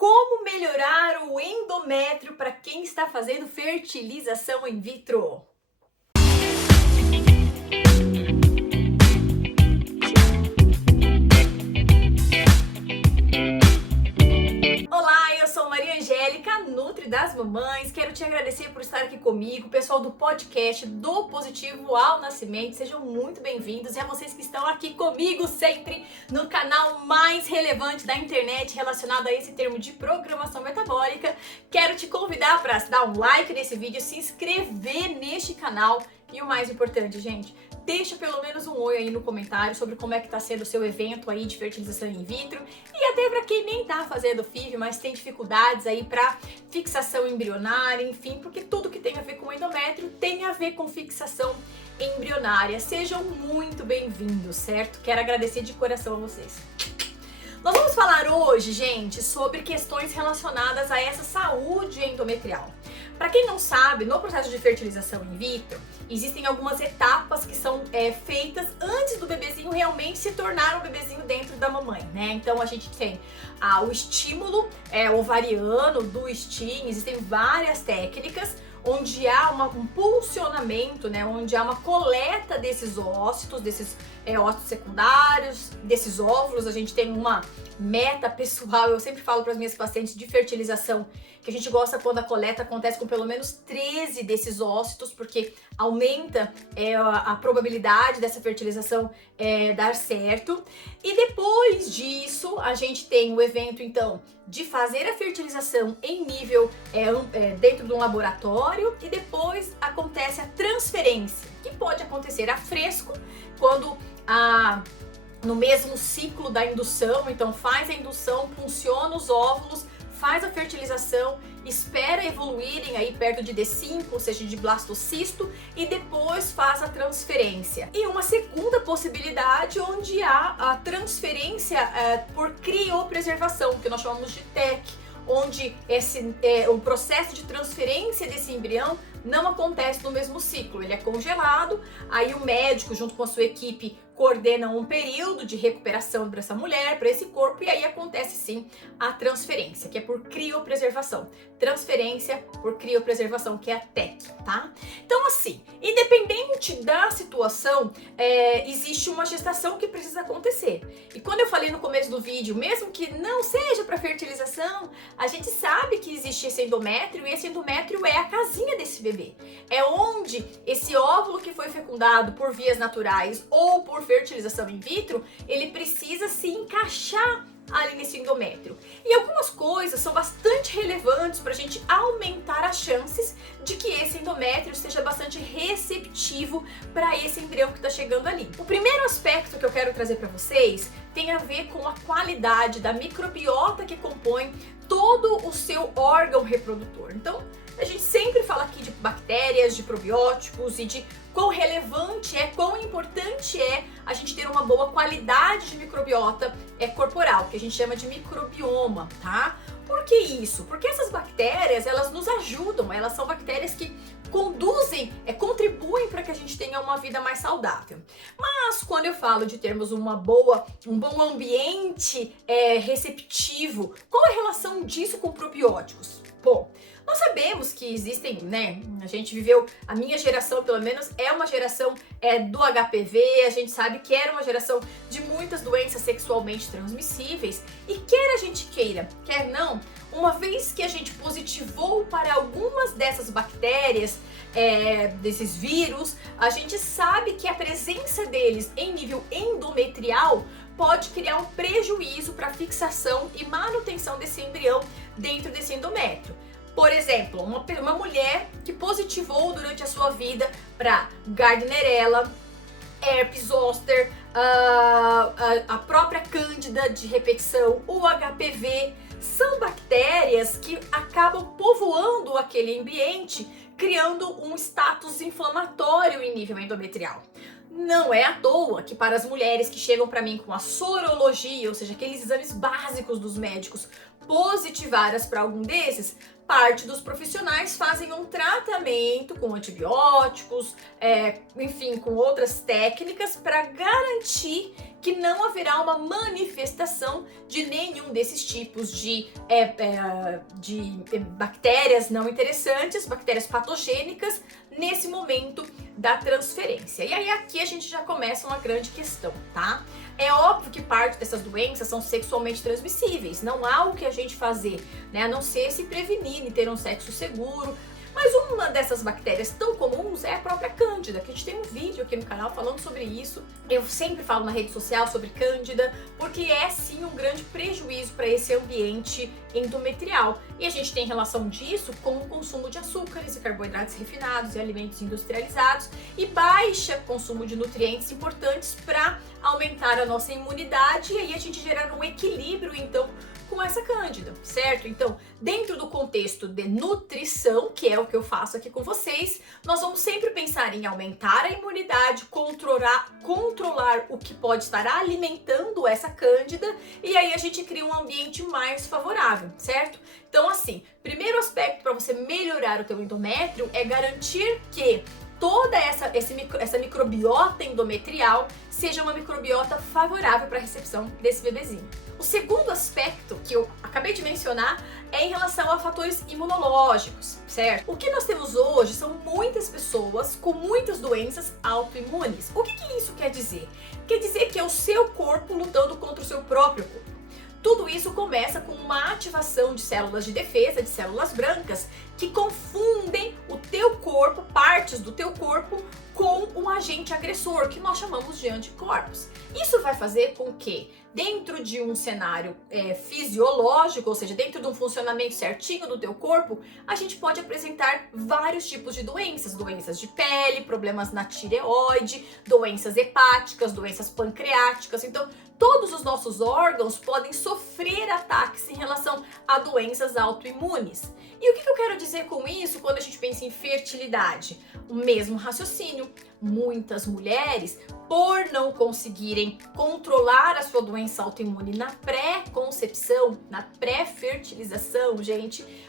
Como melhorar o endométrio para quem está fazendo fertilização in vitro? Olá, eu sou Maria Angélica, Nutri das Mamães. Quero te agradecer por estar aqui comigo, pessoal do podcast do Positivo ao Nascimento. Sejam muito bem-vindos e a vocês que estão aqui comigo sempre no canal mais relevante da internet relacionado a esse termo de programação metabólica. Quero te convidar para dar um like nesse vídeo, se inscrever neste canal e o mais importante, gente, deixa pelo menos um oi aí no comentário sobre como é que tá sendo o seu evento aí de fertilização in vitro e até para quem nem tá fazendo FIV, mas tem dificuldades aí para fixação embrionária, enfim, porque tudo que tem a ver com endométrio tem a ver com fixação embrionária. Sejam muito bem-vindos, certo? Quero agradecer de coração a vocês. Nós vamos falar hoje, gente, sobre questões relacionadas a essa saúde endometrial. Para quem não sabe, no processo de fertilização in vitro, existem algumas etapas que são feitas antes do bebezinho realmente se tornar um bebezinho dentro da mamãe, né? Então a gente tem o estímulo ovariano, do STIM, existem várias técnicas onde há um pulsionamento, né? Onde há uma coleta desses ócitos, ócitos secundários, desses óvulos. A gente tem uma meta pessoal, eu sempre falo para as minhas pacientes de fertilização, que a gente gosta quando a coleta acontece com pelo menos 13 desses ócitos, porque aumenta a probabilidade dessa fertilização dar certo. E depois disso, a gente tem o evento, então, de fazer a fertilização em nível dentro de um laboratório, e depois acontece a transferência, que pode acontecer a fresco, quando no mesmo ciclo da indução, então faz a indução, punciona os óvulos, faz a fertilização, espera evoluírem aí perto de D5, ou seja, de blastocisto, e depois faz a transferência. E uma segunda possibilidade onde há a transferência por criopreservação, que nós chamamos de TEC, onde o processo de transferência desse embrião não acontece no mesmo ciclo, ele é congelado, aí o médico junto com a sua equipe coordena um período de recuperação para essa mulher, para esse corpo, e aí acontece sim a transferência, que é por criopreservação. Transferência por criopreservação, que é a TEC, tá? Então assim, independente da situação, existe uma gestação que precisa acontecer. E quando eu falei no começo do vídeo, mesmo que não seja para fertilização, a gente sabe que existe esse endométrio, e esse endométrio é a casinha desse bebê. É onde esse óvulo que foi fecundado por vias naturais ou por fertilização in vitro, ele precisa se encaixar ali nesse endométrio. E algumas coisas são bastante relevantes para a gente aumentar as chances de que esse endométrio seja bastante receptivo para esse embrião que está chegando ali. O primeiro aspecto que eu quero trazer para vocês tem a ver com a qualidade da microbiota que compõe todo o seu órgão reprodutor. Então, a gente sempre fala aqui de bactérias, de probióticos e de quão relevante quão importante é a gente ter uma boa qualidade de microbiota corporal, que a gente chama de microbioma, tá? Por que isso? Porque essas bactérias, elas nos ajudam, elas são bactérias que contribuem para que a gente tenha uma vida mais saudável. Mas quando eu falo de termos um bom ambiente receptivo, qual é a relação disso com probióticos? Bom, nós sabemos que existem, né? A gente viveu, a minha geração pelo menos é uma geração do HPV, a gente sabe que era uma geração de muitas doenças sexualmente transmissíveis, e quer a gente queira, quer não, uma vez que a gente positivou para algumas dessas bactérias, desses vírus, a gente sabe que a presença deles em nível endometrial pode criar um prejuízo para a fixação e manutenção desse embrião dentro desse endométrio. Por exemplo, uma mulher que positivou durante a sua vida para Gardnerella, herpes zoster, a própria cândida de repetição, o HPV, são bactérias que acabam povoando aquele ambiente, criando um status inflamatório em nível endometrial. Não é à toa que para as mulheres que chegam para mim com a sorologia, ou seja, aqueles exames básicos dos médicos, positivadas para algum desses, parte dos profissionais fazem um tratamento com antibióticos, enfim, com outras técnicas para garantir que não haverá uma manifestação de nenhum desses tipos de bactérias não interessantes, bactérias patogênicas, nesse momento da transferência. E aí aqui a gente já começa uma grande questão, tá? É óbvio que parte dessas doenças são sexualmente transmissíveis, não há o que a gente fazer, né? A não ser se prevenir e ter um sexo seguro. Mas uma dessas bactérias tão comuns é a própria Cândida, que a gente tem um vídeo aqui no canal falando sobre isso. Eu sempre falo na rede social sobre Cândida, porque é sim um grande prejuízo para esse ambiente endometrial. E a gente tem relação disso com o consumo de açúcares e carboidratos refinados e alimentos industrializados e baixa consumo de nutrientes importantes para aumentar a nossa imunidade e aí a gente gerar um equilíbrio, então, com essa Cândida, certo? Então, dentro do contexto de nutrição, que é o que eu faço aqui com vocês, nós vamos sempre pensar em aumentar a imunidade, controlar o que pode estar alimentando essa Cândida, e aí a gente cria um ambiente mais favorável, certo? Então, assim, primeiro aspecto para você melhorar o teu endométrio é garantir que toda essa microbiota endometrial seja uma microbiota favorável para a recepção desse bebezinho. O segundo aspecto que eu acabei de mencionar é em relação a fatores imunológicos, certo? O que nós temos hoje são muitas pessoas com muitas doenças autoimunes. O que isso quer dizer? Quer dizer que é o seu corpo lutando contra o seu próprio corpo. Tudo isso começa com uma ativação de células de defesa, de células brancas, que confundem o teu corpo, partes do teu corpo, com um agente agressor, que nós chamamos de anticorpos. Isso vai fazer com que, dentro de um cenário fisiológico, ou seja, dentro de um funcionamento certinho do teu corpo, a gente pode apresentar vários tipos de doenças. Doenças de pele, problemas na tireoide, doenças hepáticas, doenças pancreáticas. Então, todos os nossos órgãos podem sofrer ataques em relação a doenças autoimunes. E o que eu quero dizer com isso quando a gente pensa em fertilidade? O mesmo raciocínio. Muitas mulheres, por não conseguirem controlar a sua doença autoimune na pré-concepção, na pré-fertilização,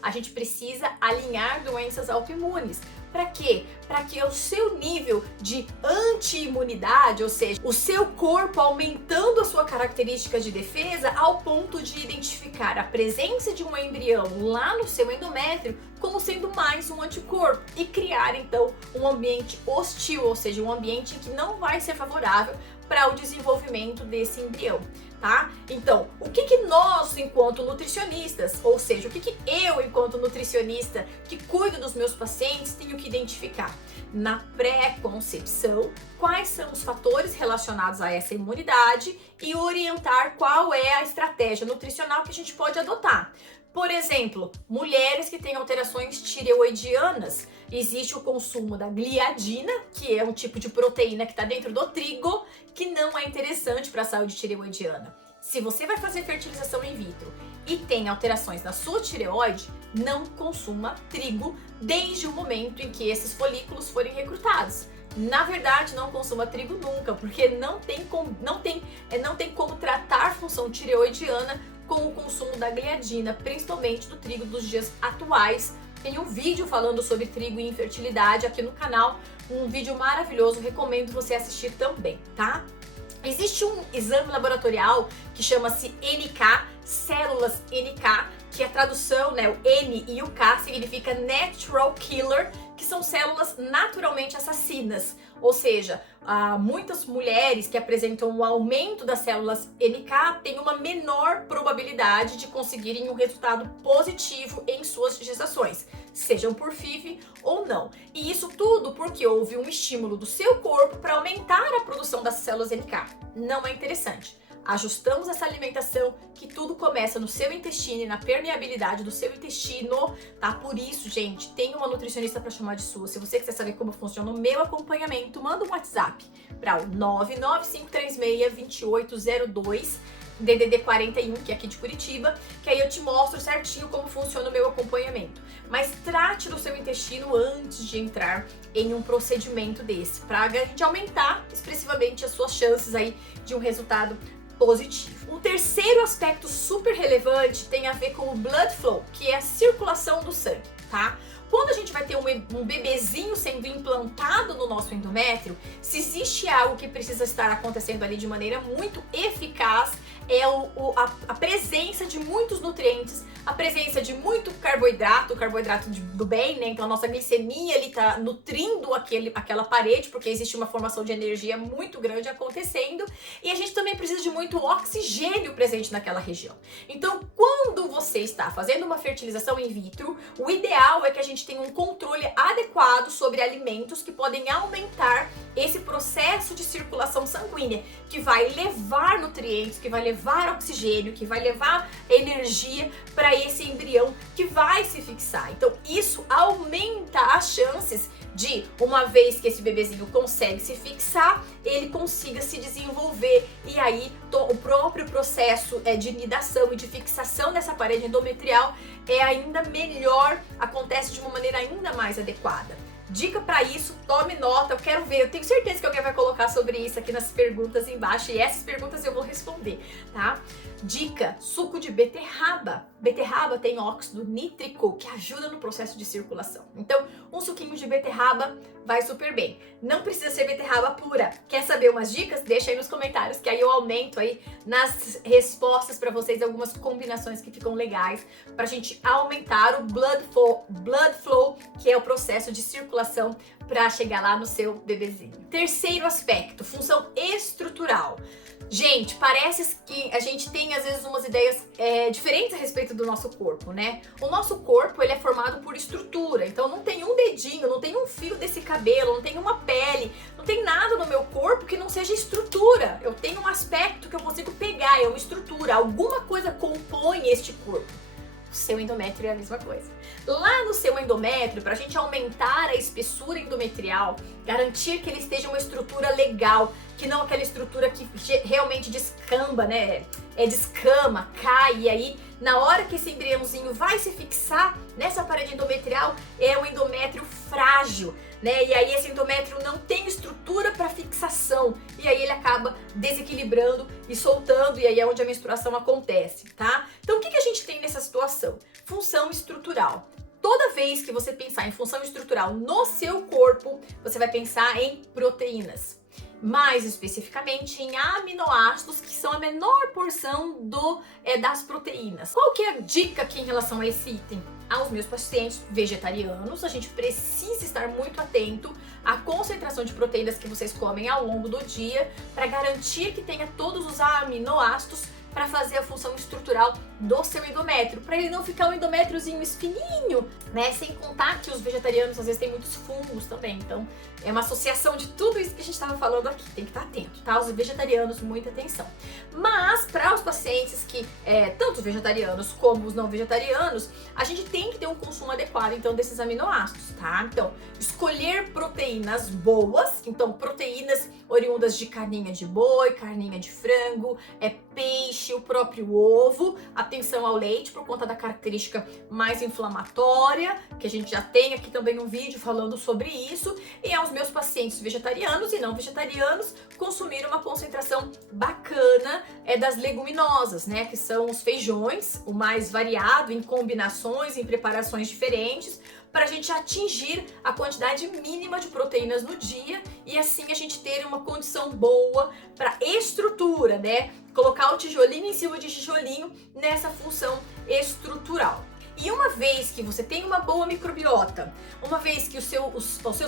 a gente precisa alinhar doenças autoimunes. Para quê? Para que o seu nível de anti-imunidade, ou seja, o seu corpo aumentando a sua característica de defesa ao ponto de identificar a presença de um embrião lá no seu endométrio como sendo mais um anticorpo e criar então um ambiente hostil, ou seja, um ambiente que não vai ser favorável para o desenvolvimento desse embrião, tá? Então, o que nós, enquanto nutricionistas, ou seja, o que eu, enquanto nutricionista que cuido dos meus pacientes, tenho que identificar? Na pré-concepção, quais são os fatores relacionados a essa imunidade e orientar qual é a estratégia nutricional que a gente pode adotar. Por exemplo, mulheres que têm alterações tireoidianas, existe o consumo da gliadina, que é um tipo de proteína que está dentro do trigo, que não é interessante para a saúde tireoidiana. Se você vai fazer fertilização in vitro e tem alterações na sua tireoide, não consuma trigo desde o momento em que esses folículos forem recrutados. Na verdade, não consuma trigo nunca, porque não tem como tratar a função tireoidiana com o consumo da gliadina, principalmente do trigo dos dias atuais. Tem um vídeo falando sobre trigo e infertilidade aqui no canal, um vídeo maravilhoso, recomendo você assistir também, tá? Existe um exame laboratorial que chama-se NK, células NK, que a tradução, né, o N e o K significa Natural Killer, que são células naturalmente assassinas. Ou seja, muitas mulheres que apresentam um aumento das células NK têm uma menor probabilidade de conseguirem um resultado positivo em suas gestações, sejam por FIV ou não. E isso tudo porque houve um estímulo do seu corpo para aumentar a produção das células NK. Não é interessante. Ajustamos essa alimentação, que tudo começa no seu intestino e na permeabilidade do seu intestino, tá? Por isso, gente, tem uma nutricionista para chamar de sua. Se você quiser saber como funciona o meu acompanhamento, manda um WhatsApp para o 995362802, DDD 41, que é aqui de Curitiba, que aí eu te mostro certinho como funciona o meu acompanhamento. Mas trate do seu intestino antes de entrar em um procedimento desse, para a gente aumentar expressivamente as suas chances aí de um resultado positivo. Um terceiro aspecto super relevante tem a ver com o blood flow, que é a circulação do sangue, tá? Quando a gente vai ter um bebezinho sendo implantado no nosso endométrio, se existe algo que precisa estar acontecendo ali de maneira muito eficaz, é a presença de muitos nutrientes, a presença de muito carboidrato, do bem, né? Então a nossa glicemia ali tá nutrindo aquela parede, porque existe uma formação de energia muito grande acontecendo, e a gente também precisa de muito oxigênio presente naquela região. Então, quando você está fazendo uma fertilização in vitro, o ideal é que a gente tenha um controle adequado sobre alimentos que podem aumentar esse processo de circulação sanguínea, que vai levar nutrientes, que vai levar oxigênio, que vai levar energia para esse embrião que vai se fixar. Então, isso aumenta as chances de, uma vez que esse bebezinho consegue se fixar, ele consiga se desenvolver, e aí o próprio processo de nidação e de fixação dessa parede endometrial é ainda melhor, acontece de uma maneira ainda mais adequada. Dica para isso, tome nota, eu quero ver, eu tenho certeza que alguém vai colocar sobre isso aqui nas perguntas embaixo, e essas perguntas eu vou responder, tá? Dica, suco de beterraba. Beterraba tem óxido nítrico que ajuda no processo de circulação. Então, um suquinho de beterraba vai super bem. Não precisa ser beterraba pura. Quer saber umas dicas? Deixa aí nos comentários, que aí eu aumento aí nas respostas para vocês algumas combinações que ficam legais pra gente aumentar o blood flow, que é o processo de circulação para chegar lá no seu bebezinho. Terceiro aspecto, função estrutural. Gente, parece que a gente tem às vezes umas ideias diferentes a respeito do nosso corpo, né? O nosso corpo, ele é formado por estrutura, então não tem um dedinho, não tem um fio desse cabelo, não tem uma pele, não tem nada no meu corpo que não seja estrutura. Eu tenho um aspecto que eu consigo pegar, é uma estrutura, alguma coisa compõe este corpo. O seu endométrio é a mesma coisa. Lá no seu endométrio, para a gente aumentar a espessura endometrial, garantir que ele esteja uma estrutura legal, que não aquela estrutura que realmente descamba, né? Descama, cai, e aí na hora que esse embriãozinho vai se fixar nessa parede endometrial, é um endométrio frágil, né? E aí esse endométrio não tem estrutura para fixação, e aí ele acaba desequilibrando e soltando, e aí é onde a menstruação acontece, tá? Então o que a gente tem nessa situação? Função estrutural. Toda vez que você pensar em função estrutural no seu corpo, você vai pensar em proteínas. Mais especificamente em aminoácidos, que são a menor porção das proteínas. Qual que é a dica aqui em relação a esse item? Aos meus pacientes vegetarianos, a gente precisa estar muito atento à concentração de proteínas que vocês comem ao longo do dia, para garantir que tenha todos os aminoácidos para fazer a função estrutural do seu endométrio, para ele não ficar um endométriozinho espininho, né? Sem contar que os vegetarianos às vezes têm muitos fungos também, então é uma associação de tudo isso que a gente estava falando aqui, tem que estar atento, tá? Os vegetarianos, muita atenção. Mas para os pacientes que, tanto os vegetarianos como os não vegetarianos, a gente tem que ter um consumo adequado, então, desses aminoácidos, tá? Então, escolher proteínas boas, então proteínas oriundas de carninha de boi, carninha de frango, peixe, o próprio ovo. Atenção ao leite por conta da característica mais inflamatória, que a gente já tem aqui também um vídeo falando sobre isso. E aos meus pacientes vegetarianos e não vegetarianos, consumir uma concentração bacana das leguminosas, né? Que são os feijões, o mais variado, em combinações, em preparações diferentes, para a gente atingir a quantidade mínima de proteínas no dia e assim a gente ter uma condição boa para estrutura, né? Colocar o tijolinho em cima de tijolinho nessa função estrutural. E uma vez que você tem uma boa microbiota, uma vez que o seu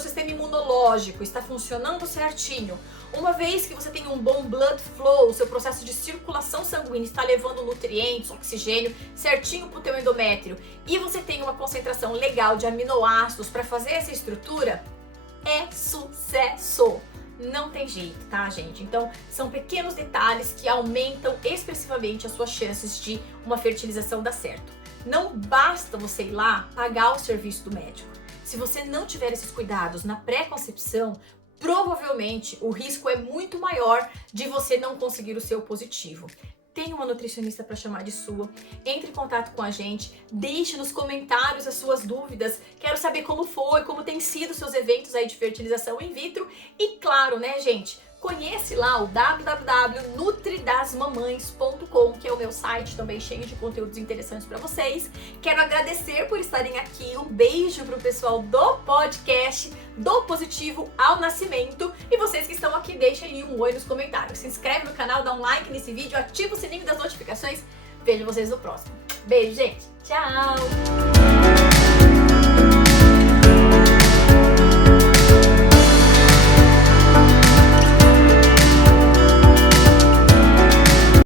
sistema imunológico está funcionando certinho, uma vez que você tem um bom blood flow, o seu processo de circulação sanguínea está levando nutrientes, oxigênio certinho para o teu endométrio, e você tem uma concentração legal de aminoácidos para fazer essa estrutura, é sucesso! Não tem jeito, tá, gente? Então, são pequenos detalhes que aumentam expressivamente as suas chances de uma fertilização dar certo. Não basta você ir lá pagar o serviço do médico. Se você não tiver esses cuidados na pré-concepção, provavelmente o risco é muito maior de você não conseguir o seu positivo. Tem uma nutricionista para chamar de sua, entre em contato com a gente, deixe nos comentários as suas dúvidas, quero saber como foi, como tem sido os seus eventos aí de fertilização in vitro e claro, né, gente, conhece lá o www.nutridasmamães.com, que é o meu site também cheio de conteúdos interessantes para vocês. Quero agradecer por estarem aqui. Um beijo pro pessoal do podcast do Positivo ao Nascimento. E vocês que estão aqui, deixem aí um oi nos comentários. Se inscreve no canal, dá um like nesse vídeo, ativa o sininho das notificações. Vejo vocês no próximo. Beijo, gente. Tchau!